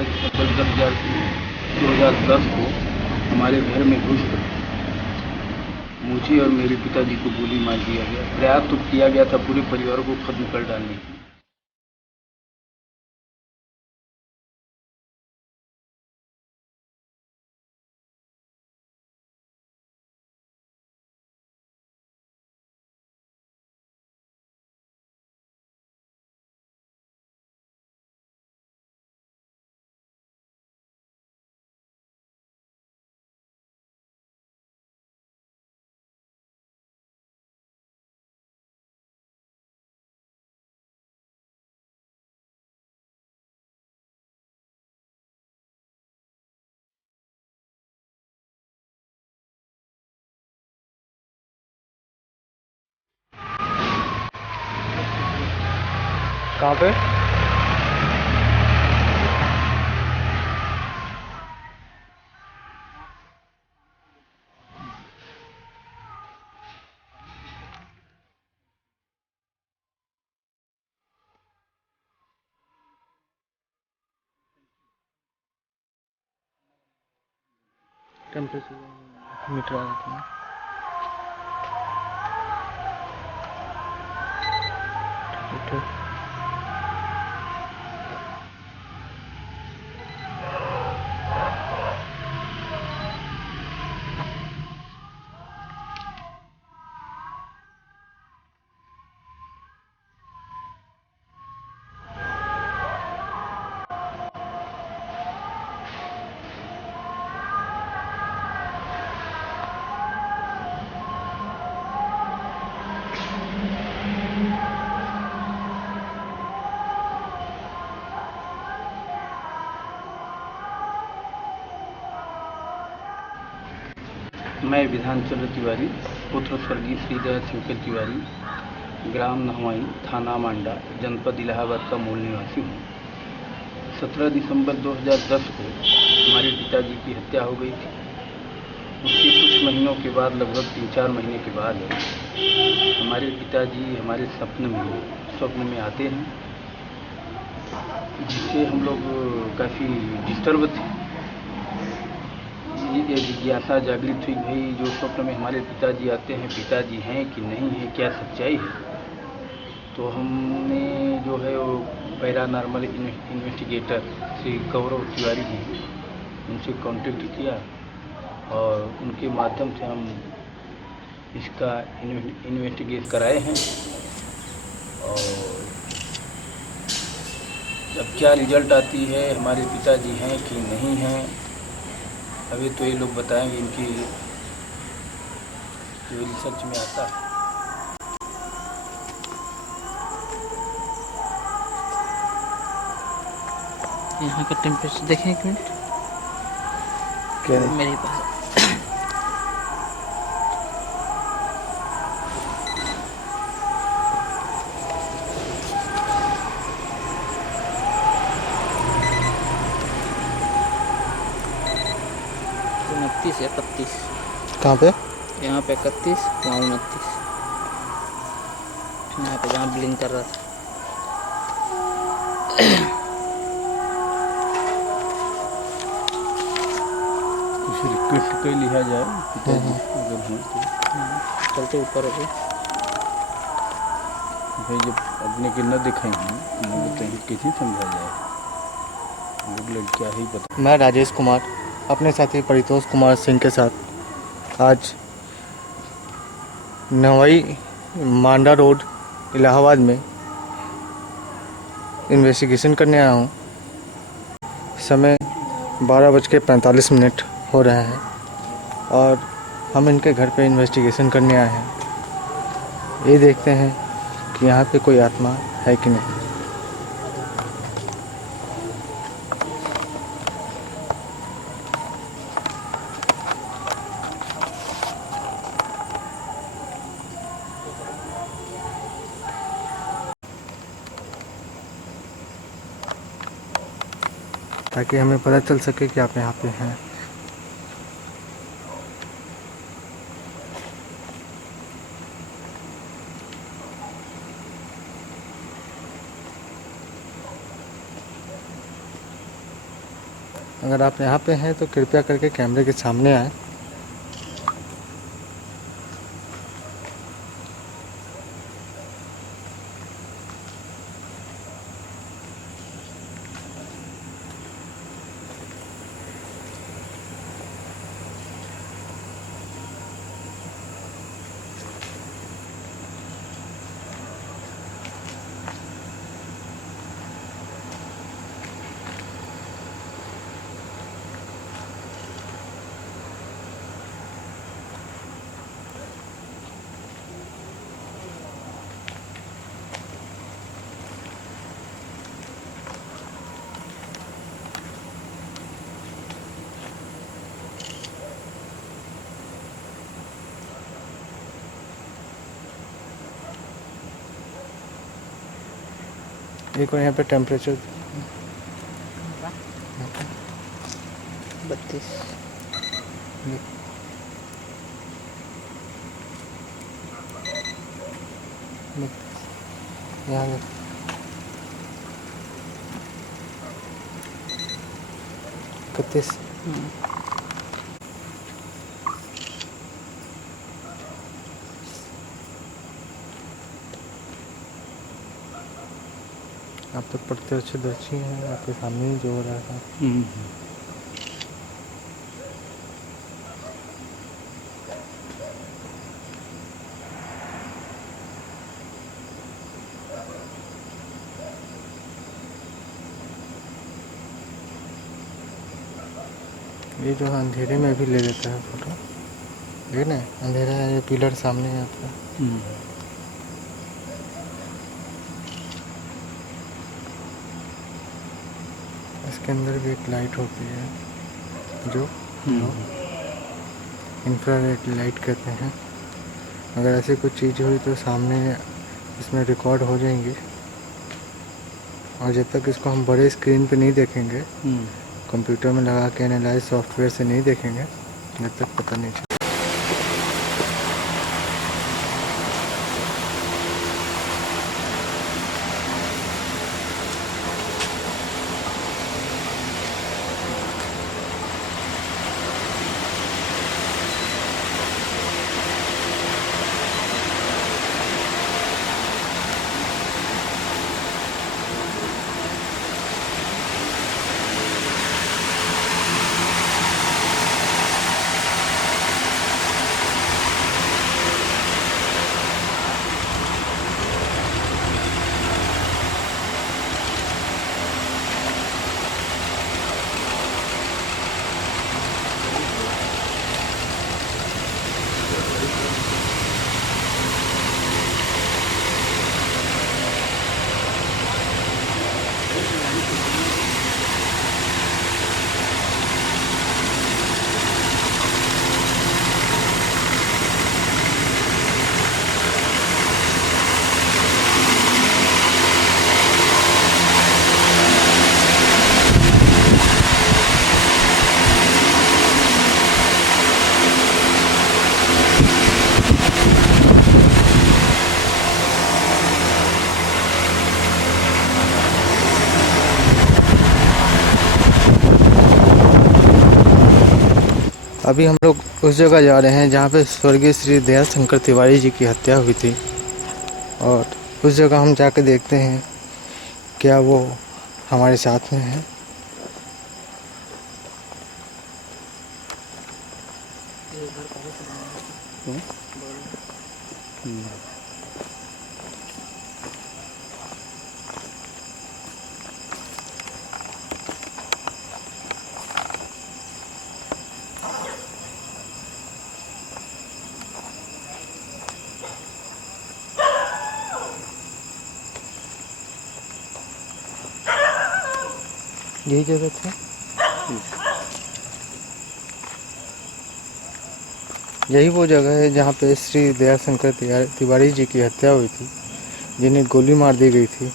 17 दिसंबर 2010 को हमारे घर में घुसकर मुझे और मेरे पिताजी को गोली मार दिया गया। प्रयास तो किया गया था पूरे परिवार को खत्म कर डालने की। कहाँ पे? टेम्परेचर मीटर आ जाता है। ठीक। मैं विधानचंद्र तिवारी, पुत्र स्वर्गीय श्री दया शंकर तिवारी, ग्राम नहवाई, थाना मांडा, जनपद इलाहाबाद का मूल निवासी हूँ। 17 दिसंबर 2010 को हमारे पिताजी की हत्या हो गई थी। उसके कुछ महीनों के बाद, लगभग 3-4 महीने के बाद, हमारे पिताजी हमारे स्वप्न में आते हैं, जिससे हम लोग काफ़ी डिस्टर्ब थे। ये जिज्ञासा जागृत हुई, भाई जो स्वप्न में हमारे पिताजी आते हैं, पिताजी हैं कि नहीं है, क्या सच्चाई है। तो हमने जो है वो पैरानॉर्मल इन्वेस्टिगेटर श्री गौरव तिवारी जी, उनसे कांटेक्ट किया और उनके माध्यम से हम इसका इन्वेस्टिगेट कराए हैं। और अब क्या रिजल्ट आती है, हमारे पिताजी हैं कि नहीं हैं, अभी तो ये लोग बताएंगे, इनकी जो रिसर्च में आता है। यहाँ का टेम्परेचर देखें एक मिनट। क्या नहीं? मेरे पास 29 या 31। कहाँ पे? यहाँ पे 31, वहाँ 29। यहाँ पे जहाँ ब्लिंक कर रहा था। कुछ रिक्वेस्ट कर लिया जाए पिताजी अगर हों तो। चलते ऊपर हो गए भाई जब अपने के न दिखाएंगे न बताएंगे, कैसे समझा जाए, लोग क्या ही पता। मैं राजेश कुमार अपने साथी परितोष कुमार सिंह के साथ आज नवई मांडा रोड इलाहाबाद में इन्वेस्टिगेशन करने आया हूँ। समय 12:45 हो रहे हैं और हम इनके घर पे इन्वेस्टिगेशन करने आए हैं। ये देखते हैं कि यहाँ पे कोई आत्मा है कि नहीं। ताकि हमें पता चल सके कि आप यहाँ पे हैं। अगर आप यहाँ पे हैं तो कृपया करके कैमरे के सामने आएँ। एक और यहाँ पे टेम्परेचर 32। यहाँ देख 31। आप तो प्रत्यक्षदर्शी हैं, आपके सामने ही जो हो रहा था। ये जो अंधेरे में भी ले लेता है फोटो, देख ना अंधेरा है, ये पिलर सामने है आपका। इसके अंदर भी एक लाइट होती है जो इंफ्रारेड लाइट कहते हैं। अगर ऐसी कुछ चीज़ हुई तो सामने इसमें रिकॉर्ड हो जाएंगी, और जब तक इसको हम बड़े स्क्रीन पे नहीं देखेंगे, कंप्यूटर में लगा के एनालाइज सॉफ्टवेयर से नहीं देखेंगे, जब तक पता नहीं चलेगा। अभी हम लोग उस जगह जा रहे हैं जहाँ पे स्वर्गीय श्री दयाल शंकर तिवारी जी की हत्या हुई थी, और उस जगह हम जाकर देखते हैं क्या वो हमारे साथ में है। यही जगह थी, यही वो जगह है जहाँ पे श्री दयाल शंकर तिवारी जी की हत्या हुई थी, जिन्हें गोली मार दी गई थी,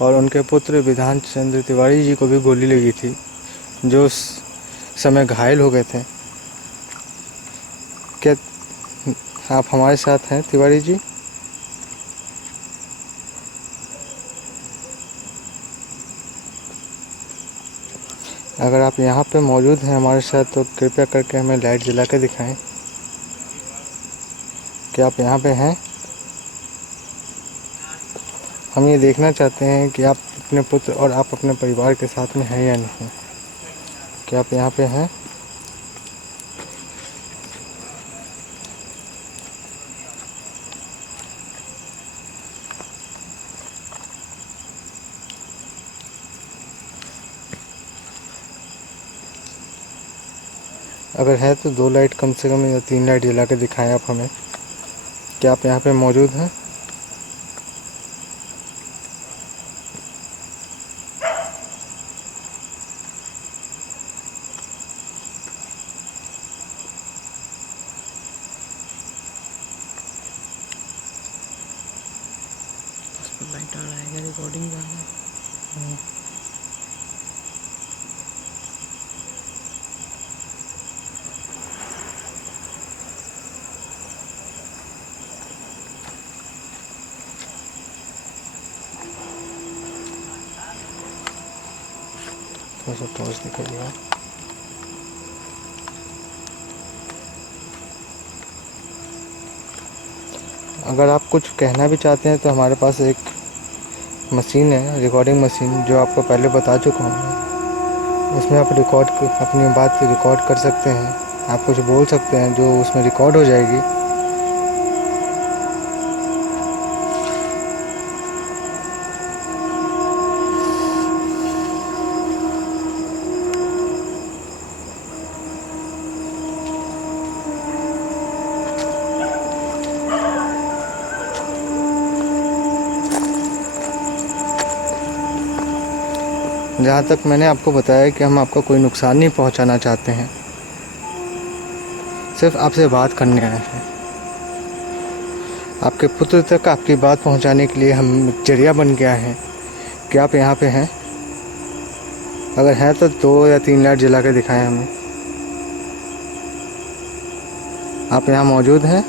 और उनके पुत्र विधान चंद्र तिवारी जी को भी गोली लगी थी, जो उस समय घायल हो गए थे। क्या आप हमारे साथ हैं तिवारी जी? अगर आप यहाँ पे मौजूद हैं हमारे साथ तो कृपया करके हमें लाइट जला के दिखाएं कि आप यहाँ पे हैं। हम ये देखना चाहते हैं कि आप अपने पुत्र और आप अपने परिवार के साथ में हैं या नहीं, कि आप यहाँ पे हैं। अगर है तो 2 लाइट कम से कम या 3 लाइट जला के दिखाएं आप हमें कि आप यहाँ पे मौजूद हैं। लाइट आ रहा है, रिकॉर्डिंग जा रहा है। थोड़ा सा टॉर्च दिखाइएगा। अगर आप कुछ कहना भी चाहते हैं तो हमारे पास एक मशीन है, रिकॉर्डिंग मशीन, जो आपको पहले बता चुका हूँ। उसमें आप अपनी बात रिकॉर्ड कर सकते हैं। आप कुछ बोल सकते हैं जो उसमें रिकॉर्ड हो जाएगी। जहाँ तक मैंने आपको बताया कि हम आपका कोई नुकसान नहीं पहुँचाना चाहते हैं, सिर्फ आपसे बात करने आए हैं। आपके पुत्र तक आपकी बात पहुँचाने के लिए हम जरिया बन गया है कि आप यहाँ पे हैं। अगर हैं तो 2 या 3 लाइट जला के दिखाएं हमें, आप यहाँ मौजूद हैं।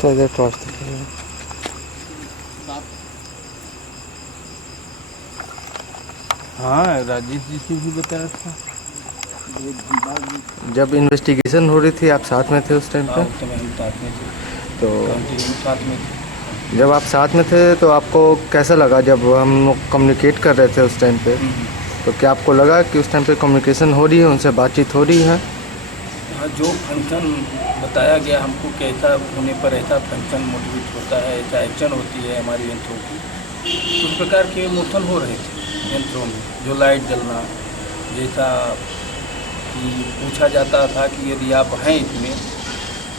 तो इधर टॉर्च दिखाइए। हाँ, राजेश जी से भी बताया था। जब इन्वेस्टिगेशन हो रही थी आप साथ में थे उस टाइम पे? उस समय हम साथ में थे, तो कंटिन्यू साथ में थे। जब आप साथ में थे तो आपको कैसा लगा जब हम कम्युनिकेट कर रहे थे उस टाइम पे? तो क्या आपको लगा कि उस टाइम पे कम्युनिकेशन हो रही है, उनसे बातचीत हो रही है? हाँ, जो फंक्शन बताया गया हमको कि ऐसा होने पर ऐसा फंक्शन मोटिवेट होता है, ऐसा एक्शन होती है हमारी यंत्रों की, उस प्रकार के मोशन हो रहे थे यंत्रों में। जो लाइट जलना, जैसा कि पूछा जाता था कि यदि आप हैं इसमें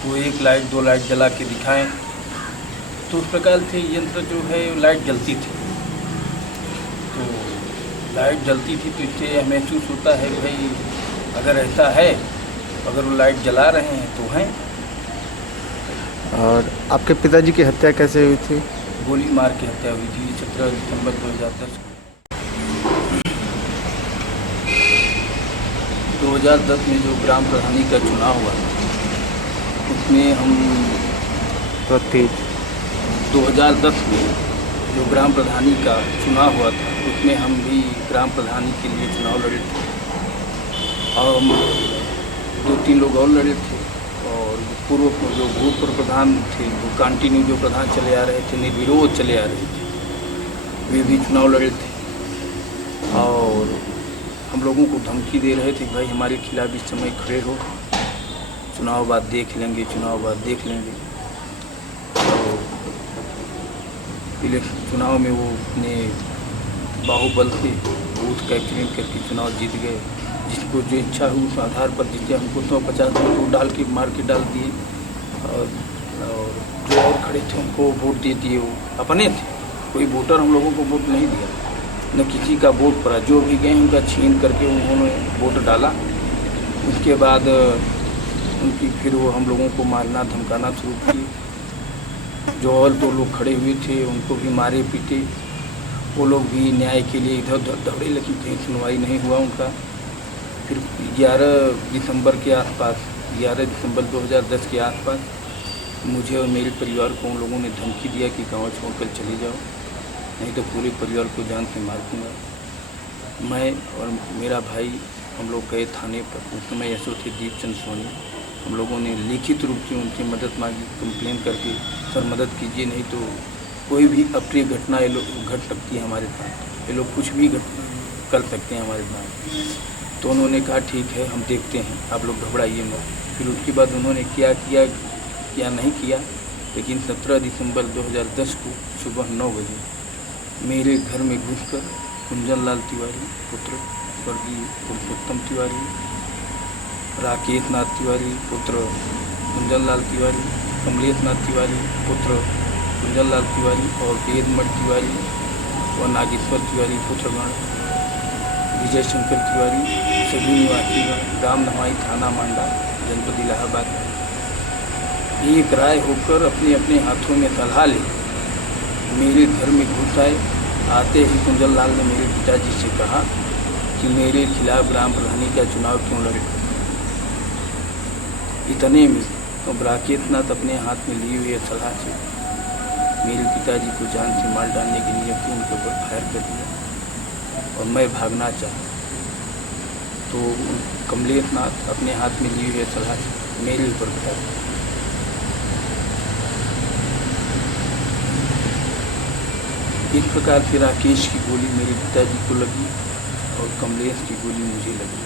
तो 1 लाइट 2 लाइट जला के दिखाएं, तो उस प्रकार से यंत्र जो है लाइट जलती थी। तो लाइट जलती थी तो इससे महसूस होता है भाई अगर ऐसा है, अगर वो लाइट जला रहे हैं तो हैं। और आपके पिताजी की हत्या कैसे हुई थी? गोली मार के हत्या हुई थी 17 दिसंबर 2010 को। 2010 में जो ग्राम प्रधानी का चुनाव हुआ उसमें हम तो थी 2010 में जो ग्राम प्रधानी का चुनाव हुआ था उसमें हम भी ग्राम प्रधानी के लिए चुनाव लड़े थे और 2-3 लोग और लड़े थे और पूर्व जो भूतपूर्व प्रधान थे, वो कंटिन्यू जो प्रधान चले आ रहे थे, निर्विरोध चले आ रहे थे, वे भी चुनाव लड़े थे और हम लोगों को धमकी दे रहे थे कि भाई हमारे खिलाफ इस समय खड़े हो, चुनाव बाद देख लेंगे, चुनाव बाद देख लेंगे। चुनाव में वो अपने बाहुबल से बूथ कैप्चरिंग करके चुनाव जीत गए। जिसको जो इच्छा हुई उस आधार पर जीते। हमको 150 वोट डाल के मार के डाल दिए और जो और खड़े थे उनको वोट दे दिए। वो अपने थे, कोई वोटर हम लोगों को वोट नहीं दिया, न किसी का वोट पड़ा। जो भी गए उनका छीन करके उन्होंने वोट डाला। उसके बाद उनकी फिर वो हम लोगों को मारना धमकाना शुरू किए। जो और 2 लोग खड़े हुए थे उनको भी मारे पीटे। वो लोग भी न्याय के लिए इधर उधर दौड़े, लेकिन कहीं सुनवाई नहीं हुआ उनका। फिर 11 दिसंबर के आसपास, 11 दिसंबर 2010 के आसपास मुझे और मेरे परिवार को उन लोगों ने धमकी दिया कि गाँव छोड़कर चले जाओ, नहीं तो पूरे परिवार को जान से मार दूँगा। मैं और मेरा भाई हम लोग गए थाने पर। उस समय एसओ थे दीपचंद सोनी। हम लोगों ने लिखित रूप से उनकी मदद मांगी, कंप्लेन करके सर मदद कीजिए, नहीं तो कोई भी अप्रिय घटना ये लोग घट सकती है हमारे साथ, ये लोग कुछ भी कर सकते हैं हमारे साथ। तो उन्होंने कहा ठीक है हम देखते हैं, आप लोग घबराइए मत। फिर उसके बाद उन्होंने क्या किया क्या नहीं किया, लेकिन 17 दिसंबर 2010 को सुबह 9 बजे मेरे घर में घुसकर कुंजन लाल तिवारी पुत्र स्वर्गीय पुरुषोत्तम तिवारी, राकेश नाथ तिवारी पुत्र कुंजन लाल तिवारी, कमलेश नाथ तिवारी पुत्र कुंजन लाल तिवारी और वेदमठ तिवारी और नागेश्वर तिवारी पुत्रगण, विजय शंकर तिवारी सभी निवासीगण, ग्राम नहवाई थाना मांडा जनपद इलाहाबाद एक राय होकर अपने अपने हाथों में तलहा ले मेरे घर में घुस आए। आते ही कुंजन लाल ने मेरे पिताजी से कहा कि मेरे खिलाफ ग्राम प्रधानी का चुनाव क्यों लड़े। इतने में तो राकेश नाथ अपने हाथ में लिए हुए सलाह से मेरे पिताजी को जान से मार डालने की नीयत से उनके ऊपर फायर कर दिया और मैं भागना चाहा तो कमलेश नाथ अपने हाथ में लिए हुए सलाह से मेरे ऊपर फायर। इस प्रकार से राकेश की गोली मेरे पिताजी को लगी और कमलेश की गोली मुझे लगी।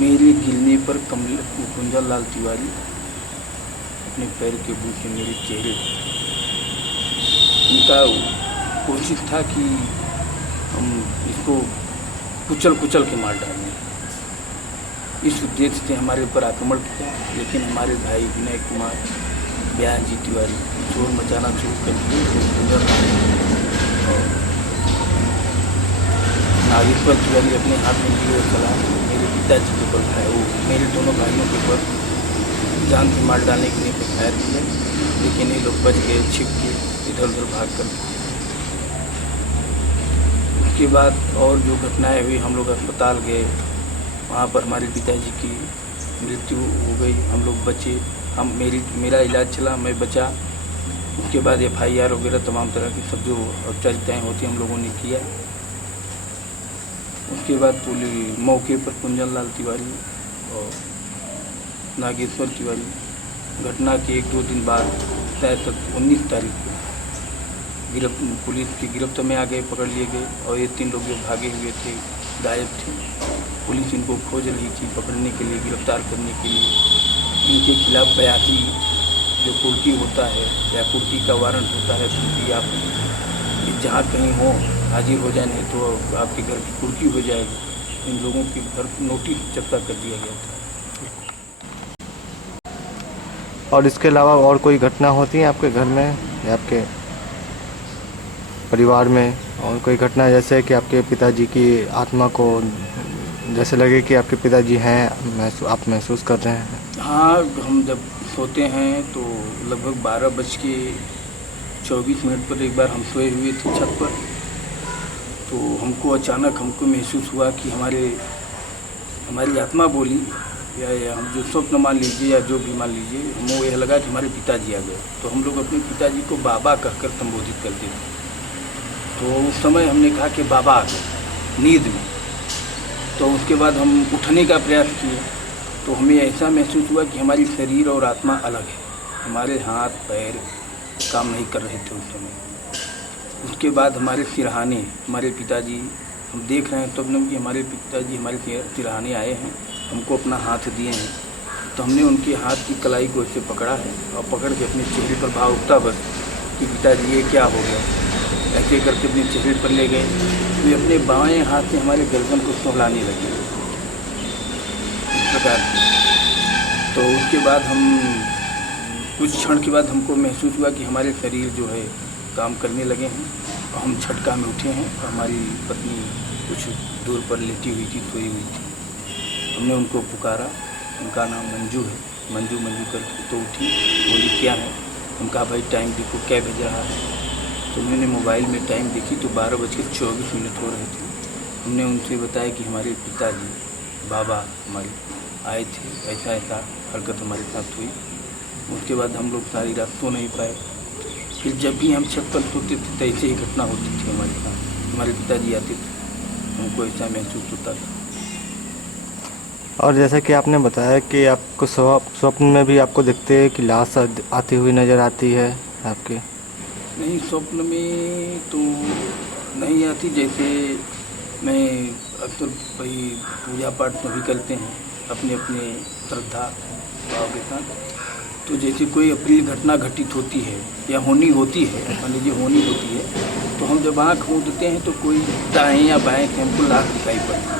मेरे गिरने पर कुंजन लाल तिवारी अपने पैर के बूट से मेरे चेहरे, उनका कोशिश था कि हम इसको कुचल के मार डालें। इस उद्देश्य से हमारे ऊपर आक्रमण किया, लेकिन हमारे भाई विनय कुमार ब्याह जी तिवारी शोर मचाना शुरू कर दिए। तो कुंजन और नागेश्वर तिवारी अपने हाथ में लिए चला मेरे पिताजी के ऊपर फायर, वो मेरे दोनों भाइयों के ऊपर जान से मार डालने के लिए फायर किया, लेकिन ये लोग बच गए, छिप के इधर उधर भाग कर। उसके बाद और जो घटनाएं हुई, हम लोग अस्पताल गए, वहाँ पर हमारे पिताजी की मृत्यु हो गई, हम लोग बचे। मेरा इलाज चला, मैं बचा। उसके बाद FIR वगैरह तमाम तरह की सब जो औपचारिकताएँ होती हम लोगों ने किया। उसके बाद पुलिस मौके पर कुंजन लाल तिवारी और नागेश्वर तिवारी घटना के 1-2 दिन बाद शायद 19 तारीख को पुलिस की गिरफ्त में आ गए, पकड़ लिए गए और ये 3 लोग जो भागे हुए थे, गायब थे। पुलिस इनको खोज रही थी पकड़ने के लिए, गिरफ्तार करने के लिए। इनके खिलाफ 82 जो कुर्की होता है या कुर्की का वारंट होता है, कुर्की आप जहाँ कहीं हो हाजिर हो जाए, नहीं तो आपके घर की कुर्की हो जाएगी। इन लोगों के घर नोटिस चप्पा कर दिया गया था। और इसके अलावा और कोई घटना होती है आपके घर में या आपके परिवार में और कोई घटना, जैसे कि आपके पिताजी की आत्मा को जैसे लगे कि आपके पिताजी हैं, आप महसूस कर रहे हैं? हाँ, हम जब सोते हैं तो लगभग 12:24 पर एक बार हम सोए हुए थे छत पर, तो हमको अचानक महसूस हुआ कि हमारी आत्मा बोली या हम जो स्वप्न मान लीजिए या जो भी मान लीजिए, हमको यह लगा कि हमारे पिताजी आ गए। तो हम लोग अपने पिताजी को बाबा कहकर संबोधित करते थे। तो उस समय हमने कहा कि बाबा आ गए नींद में। तो उसके बाद हम उठने का प्रयास किए, तो हमें ऐसा महसूस हुआ कि हमारी शरीर और आत्मा अलग है। हमारे हाथ पैर काम नहीं कर रहे थे उस समय। उसके बाद हमारे सिरहाने, हमारे पिताजी, हम देख रहे हैं तब कि हमारे पिताजी हमारे सिरहाने आए हैं, हमको अपना हाथ दिए हैं। तो हमने उनके हाथ की कलाई को ऐसे पकड़ा है और पकड़ के अपने चेहरे पर भाव उठता बस कि पिताजी ये क्या हो गया, ऐसे करके अपने चेहरे पर ले गए। वे अपने बाएं हाथ से हमारे गर्दन को सहलाने लगे इस प्रकार से। तो उसके बाद हम कुछ क्षण के बाद हमको महसूस हुआ कि हमारे शरीर जो है काम करने लगे हैं और हम झटका में उठे हैं। और हमारी पत्नी कुछ दूर पर लेटी हुई थी, सोई हुई थी। हमने उनको पुकारा, उनका नाम मंजू है, मंजू मंजू करके तो उठी, बोली क्या है। हम कहा भाई टाइम देखो क्या बज रहा है। तो उन्होंने मोबाइल में टाइम देखी तो 12:24 हो रहे थे। हमने उनसे बताया कि हमारे पिताजी बाबा हमारे आए थे, ऐसा ऐसा हरकत हमारे साथ हुई। उसके बाद हम लोग सारी रात सो नहीं पाए। फिर जब भी हम छत पर सोते थे तो ऐसे ही घटना होती थी हमारे साथ। हमारे पिताजी आते थे, हमको ऐसा महसूस होता था। और जैसा कि आपने बताया कि आपको स्वप्न में भी आपको दिखते हैं कि लाश आती हुई नज़र आती है आपके? नहीं, स्वप्न में तो नहीं आती। जैसे मैं अक्सर भाई पूजा पाठ तो भी करते हैं अपने अपने श्रद्धा भाव के साथ। तो जैसे कोई अप्रिय घटना घटित होती है या होनी होती है, मान लीजिए होनी होती है, तो हम जब आँख मूंदते हैं तो कोई दाएं या बाएं से हमको लाश दिखाई पड़ती है।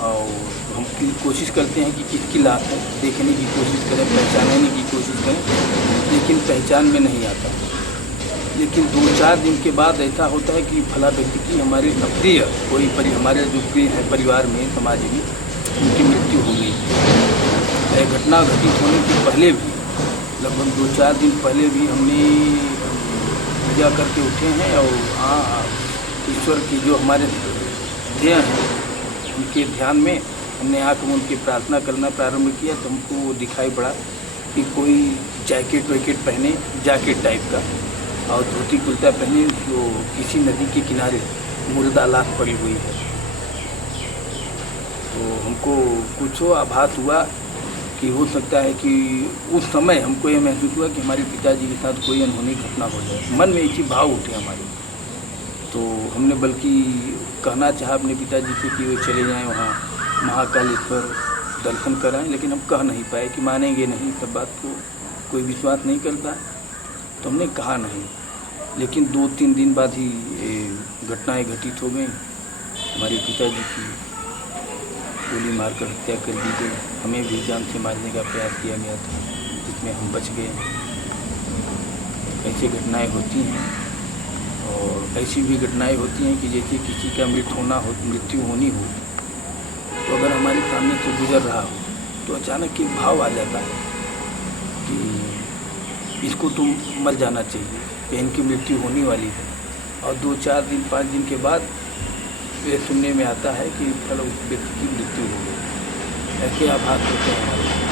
और हम कोशिश करते हैं कि किसकी लाश है, देखने की कोशिश करें, पहचानने की कोशिश करें, लेकिन पहचान में नहीं आता। लेकिन 2-4 दिन के बाद ऐसा होता है कि फला व्यक्ति की हमारे प्रिय कोई हमारे जो प्रिय है परिवार में, समाज में, उनकी मृत्यु हो गई। घटना घटित होने के पहले भी, लगभग 2-4 दिन पहले भी हमने पूजा करके उठे हैं और ईश्वर की जो हमारे ध्येय हैं उनके ध्यान में हमने आँख मूंद के प्रार्थना करना प्रारंभ किया। तो हमको वो दिखाई पड़ा कि कोई जैकेट वैकेट पहने, जैकेट टाइप का, और धोती कुर्ता पहने, जो किसी नदी के किनारे मुर्दा लाश पड़ी हुई है। तो हमको कुछ आभास हुआ कि हो सकता है कि उस समय हमको ये महसूस हुआ कि हमारे पिताजी के साथ कोई अनहोनी घटना हो जाए। मन में ऐसी भाव उठे हमारे। तो हमने बल्कि कहना चाहा अपने पिताजी से कि वे चले जाएं वहाँ महाकालेश्वर दर्शन कराएं, लेकिन हम कह नहीं पाए कि मानेंगे नहीं, सब बात को कोई विश्वास नहीं करता। तो हमने कहा नहीं। लेकिन 2-3 दिन बाद ही घटनाएँ घटित हो गई। हमारे पिताजी की गोली मारकर हत्या कर दी गई। हमें भी जान से मारने का प्रयास किया गया था, जिसमें हम बच गए। ऐसी घटनाएं होती हैं। और ऐसी भी घटनाएं होती हैं कि जैसे किसी का मृत्यु होनी हो, तो अगर हमारे सामने से गुजर रहा हो तो अचानक एक भाव आ जाता है कि इसको तो मर जाना चाहिए, या इनकी मृत्यु होने वाली है। और 2-4 दिन 5 दिन के बाद ये सुनने में आता है कि फल उस व्यक्ति की मृत्यु हो गई। ऐसे आभास होते हैं हमारे।